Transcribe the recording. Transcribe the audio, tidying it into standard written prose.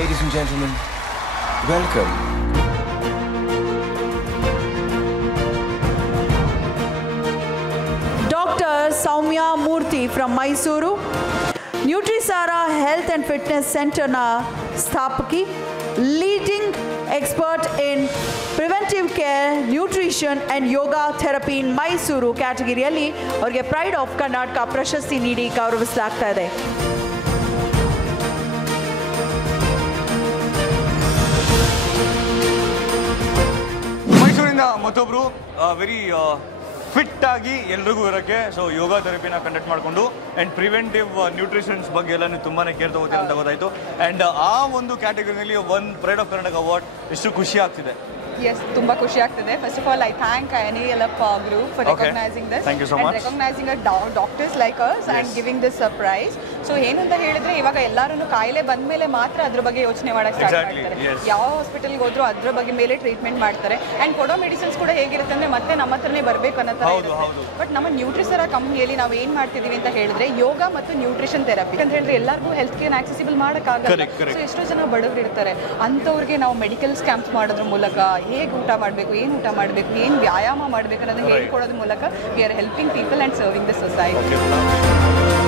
Ladies and gentlemen, welcome. Dr. Soumya Murthy from Mysuru, Nutrisara Health and Fitness Center na Sthapaki, leading expert in preventive care, nutrition and yoga therapy in Mysuru category ಅವರಿಗೆ pride of Karnataka ಪ್ರಶಸ್ತಿ ನೀಡಿ ಗೌರವಿಸಲಾಗ್ತಾ ಇದೆ. ಮೈಸೂರಿಂದ ಮತ್ತೊಬ್ರು very fit ಆಗಿ ಎಲ್ರಿಗೂ ಇರೋಕ್ಕೆ so ಯೋಗ ಥೆರಪಿನ conduct ಮಾಡಿಕೊಂಡು ಆ್ಯಂಡ್ ಪ್ರಿವೆಂಟಿವ್ ನ್ಯೂಟ್ರಿಷನ್ಸ್ ಬಗ್ಗೆ ಎಲ್ಲ ತುಂಬಾ ಕೇರ್ ತಗೋತೀನಿ ಅಂತ ಗೊತ್ತಾಯಿತು. ಆ್ಯಂಡ್ ಆ ಒಂದು ಕ್ಯಾಟಗರಿನಲ್ಲಿ one pride of Karnataka award ಎಷ್ಟು ಖುಷಿ ಆಗ್ತಿದೆ. Yes, ತುಂಬಾ ಖುಷಿ ಆಗ್ತಿದೆ. First of all, I thank NELF group for recognizing this. Thank you so much. Recognizing doctors like us and giving this prize. So ಏನು ಅಂತ ಹೇಳಿದ್ರೆ ಇವಾಗ ಎಲ್ಲರೂ ಕಾಯಿಲೆ ಬಂದ ಮೇಲೆ ಮಾತ್ರ ಅದ್ರ ಬಗ್ಗೆ ಯೋಚನೆ ಮಾಡಕ್ಕೆ ಸ್ಟಾರ್ಟ್ ಮಾಡ್ತಾರೆ. ಯಾವ ಹಾಸ್ಪಿಟಲ್ಗೆ ಹೋದ್ರು ಅದ್ರ ಬಗ್ಗೆ ಮೇಲೆ ಟ್ರೀಟ್ಮೆಂಟ್ ಮಾಡ್ತಾರೆ. ಅಂಡ್ ಕೊಡೋ ಮೆಡಿಸಿನ್ಸ್ ಕೂಡ ಹೇಗಿರುತ್ತೆ ಅಂದ್ರೆ ಮತ್ತೆ ನಮ್ಮ ಹತ್ರನೇ ಬರಬೇಕು ಅನ್ನೋ ಥರ ಇರುತ್ತೆ. ಬಟ್ ನಮ್ಮ ನ್ಯೂಟ್ರಿಸರಾ ಕಂಪ್ನಿಯಲ್ಲಿ ನಾವು ಏನು ಮಾಡ್ತಿದೀವಿ ಅಂತ ಹೇಳಿದ್ರೆ ಯೋಗ ಮತ್ತು ನ್ಯೂಟ್ರಿಷನ್ ಥೆರಪಿ ಅಂತ ಹೇಳಿದ್ರೆ ಎಲ್ಲರಿಗೂ ಹೆಲ್ತ್ ಕೇರ್ ಆಕ್ಸೆಸಿಬಲ್ ಮಾಡೋಕ್ಕಾಗಲ್ಲ. ಸೊ ಎಷ್ಟೋ ಜನ ಬಡವರು ಇರ್ತಾರೆ, ಅಂಥವ್ರಿಗೆ ನಾವು ಮೆಡಿಕಲ್ ಕ್ಯಾಂಪ್ಸ್ ಮಾಡೋದ್ರ ಮೂಲಕ ಹೇಗೆ ಊಟ ಮಾಡಬೇಕು, ಏನು ಊಟ ಮಾಡಬೇಕು, ಏನು ವ್ಯಾಯಾಮ ಮಾಡಬೇಕು ಅನ್ನೋದನ್ನ ಹೇಳ್ಕೊಡೋದ್ರ ಮೂಲಕ we are helping people and serving the society.